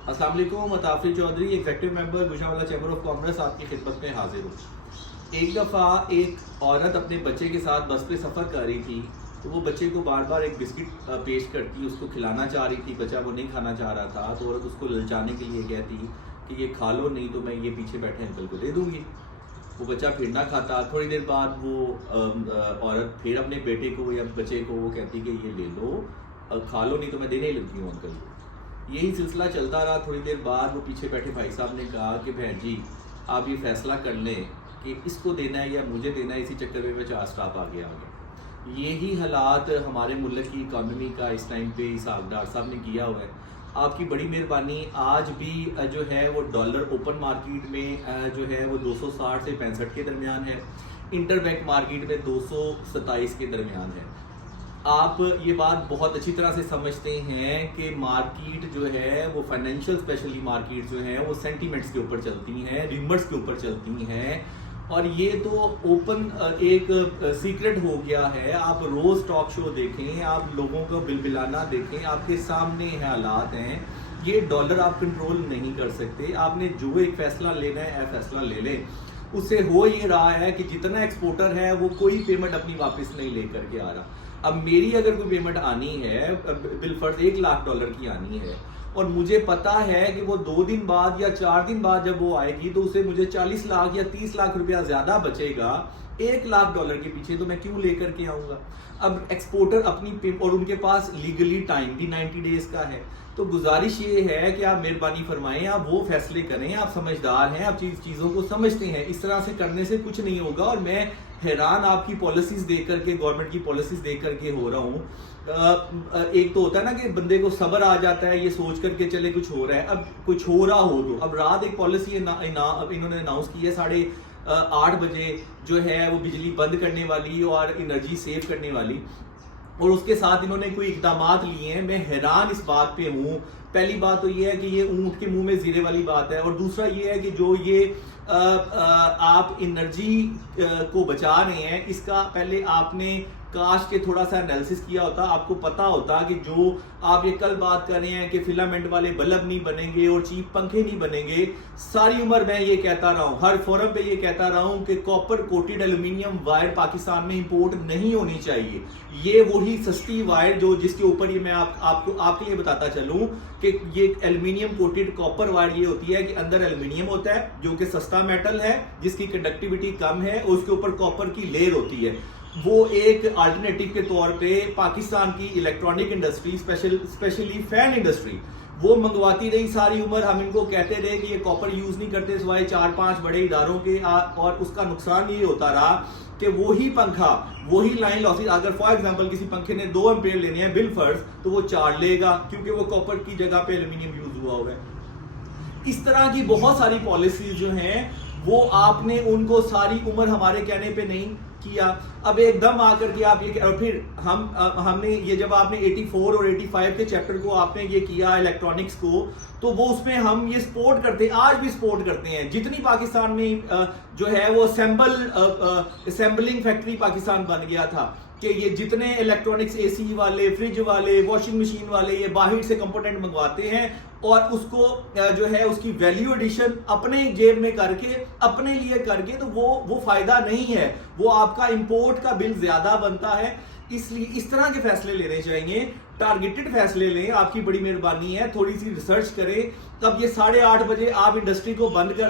अस्सलाम वालेकुम। अताफरी Chaudhry, executive member Gujranwala chamber of commerce, आपकी खिदमत में हाजिर हूँ। एक दफ़ा एक औरत अपने बच्चे के साथ बस पे सफ़र कर रही थी, तो वो बच्चे को बार बार एक बिस्किट पेश करती, उसको खिलाना चाह रही थी। बच्चा वो नहीं खाना चाह रहा था, तो औरत उसको ललचाने के लिए कहती कि ये खा लो, नहीं तो मैं ये पीछे बैठे अंकल को दे दूँगी। वो बच्चा फिर ना खाता। थोड़ी देर बाद वो औरत फिर अपने बेटे को या बच्चे को वो कहती कि ये ले लो, खा लो, नहीं तो मैं देने ही लगती हूँ अंकल को। यही सिलसिला चलता रहा। थोड़ी देर बाद वो पीछे बैठे भाई साहब ने कहा कि बहन जी, आप ये फैसला कर लें कि इसको देना है या मुझे देना है। इसी चक्कर में चार स्टाफ आगे आ गया। यही हालात हमारे मुल्क की इकानमी का इस टाइम पे डॉक्टर साहब ने किया हुआ है। आपकी बड़ी मेहरबानी। आज भी जो है वो डॉलर ओपन मार्केट में जो है वो 260 से 65 के दरमियान है। इंटरबैंक मार्केट में 227 के दरमियान है। आप ये बात बहुत अच्छी तरह से समझते हैं कि मार्केट जो है वो फाइनेंशियल स्पेशली मार्केट जो है वो सेंटीमेंट्स के ऊपर चलती हैं, रिमर्स के ऊपर चलती हैं। और ये तो ओपन एक सीक्रेट हो गया है। आप रोज टॉक शो देखें, आप लोगों को बिलबिलाना देखें, आपके सामने हालात हैं। ये डॉलर आप कंट्रोल नहीं कर सकते। आपने जो एक फैसला लेना है फैसला ले लें। उससे हो ये रहा है कि जितना एक्सपोर्टर है वो कोई पेमेंट अपनी वापस नहीं लेकर के आ रहा। अब मेरी अगर कोई पेमेंट आनी है, बिलफर्ज $1 लाख की आनी है, और मुझे पता है कि वो 2 दिन बाद या 4 दिन बाद जब वो आएगी तो उसे मुझे 40 लाख या 30 लाख रुपया ज्यादा बचेगा $1 लाख के पीछे, तो मैं क्यों लेकर के आऊंगा। अब एक्सपोर्टर अपनी और उनके पास लीगली टाइम भी 90 डेज का है। तो गुजारिश ये है कि आप मेहरबानी फरमाएं, आप वो फैसले करें। आप समझदार हैं, आप चीज़ों को समझते हैं। इस तरह से करने से कुछ नहीं होगा। और मैं हैरान आपकी पॉलिसीज देख करके, गवर्नमेंट की पॉलिसीज देख करके हो रहा हूँ। एक तो होता है ना कि बंदे को सब्र आ जाता है ये सोच करके चले कुछ हो रहा है। अब कुछ हो रहा हो तो अब रात एक पॉलिसी इन्होंने अनाउंस की है 8:30 बजे जो है वो बिजली बंद करने वाली और एनर्जी सेव करने वाली, और उसके साथ इन्होंने कोई इकदामात लिए हैं। मैं हैरान इस बात पे हूँ। पहली बात तो ये है कि ये ऊंट के मुंह में जीरे वाली बात है, और दूसरा ये है कि जो ये आप एनर्जी को बचा रहे हैं, इसका पहले आपने काश के थोड़ा सा एनालिसिस किया होता। आपको पता होता कि जो आप ये कल बात कर रहे हैं कि फिलामेंट वाले बल्ब नहीं बनेंगे और चीप पंखे नहीं बनेंगे। सारी उम्र मैं ये कहता रहा हूँ, हर फोरम पे ये कहता रहा हूँ कि copper coated aluminium wire Pakistan में इंपोर्ट नहीं होनी चाहिए। ये वही सस्ती वायर जो जिसके ऊपर ये मैं आपके लिए बताता चलूं कि ये एल्यूमिनियम कोटेड कॉपर वायर ये होती है कि अंदर एल्यूमिनियम होता है जो कि सस्ता मेटल है, जिसकी कंडक्टिविटी कम है, और उसके ऊपर कॉपर की लेयर होती है। वो एक अल्टरनेटिव के तौर पे पाकिस्तान की electronic industry, specially fan industry, वो मंगवाती रही सारी उम्र। हम इनको कहते रहे कि ये कॉपर यूज नहीं करते सिवाय 4-5 बड़े इदारों के, और उसका नुकसान ये होता रहा कि वही पंखा, वही लाइन लॉसेस, अगर फॉर एग्जांपल किसी पंखे ने 2 एम्पेयर लेने हैं बिल फर्ज, तो वो 4 लेगा क्योंकि वो कॉपर की जगह पे एल्यूमिनियम यूज हुआ हुआ है। इस तरह की बहुत सारी पॉलिसीज जो हैं वो आपने उनको सारी उम्र हमारे कहने पे नहीं किया। अब एकदम आकर के आप ये, और फिर हमने ये जब आपने 84 और 85 के चैप्टर को आपने ये किया इलेक्ट्रॉनिक्स को, तो वो उसमें हम ये सपोर्ट करते हैं, आज भी सपोर्ट करते हैं। जितनी पाकिस्तान में जो है वो असेंबलिंग फैक्ट्री पाकिस्तान बन गया था कि ये जितने इलेक्ट्रॉनिक्स एसी वाले, फ्रिज वाले, वॉशिंग मशीन वाले ये बाहर से कंपोनेंट मंगवाते हैं और उसको जो है उसकी वैल्यू एडिशन अपने जेब में करके, अपने लिए करके, तो वो फायदा नहीं है। वो आपका इंपोर्ट का बिल ज्यादा बनता है। इसलिए इस तरह के फैसले लेने चाहिए, टारगेटेड फैसले लें। आपकी बड़ी मेहरबानी है, थोड़ी सी रिसर्च करें। तब ये 8:30 बजे आप इंडस्ट्री को बंद कर,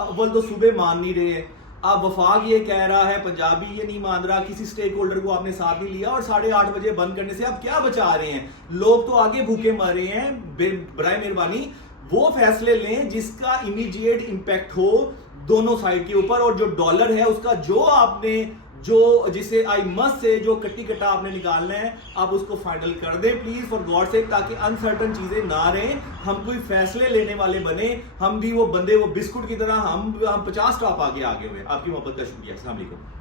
अव्वल तो सुबह मान नहीं रहे हैं आप, वफाक ये कह रहा है, पंजाबी ये नहीं मान रहा, किसी स्टेक होल्डर को आपने साथ नहीं लिया, और 8:30 बजे बंद करने से आप क्या बचा रहे हैं। लोग तो आगे भूखे मर रहे हैं। बराए मेहरबानी वो फैसले लें जिसका इमीडिएट इंपैक्ट हो दोनों साइड के ऊपर, और जो डॉलर है उसका जो आपने जिसे आई मस्ट से जो कट्टी कट्टा आपने निकालना है, आप उसको फाइनल कर दें प्लीज फॉर गॉड सेक, ताकि अनसर्टन चीजें ना रहें। हम कोई फैसले लेने वाले बने, हम भी वो बंदे वो बिस्कुट की तरह हम 50 स्टॉप आगे हुए। आपकी मोहब्बत का शुक्रिया। अस्सलाम वालेकुम।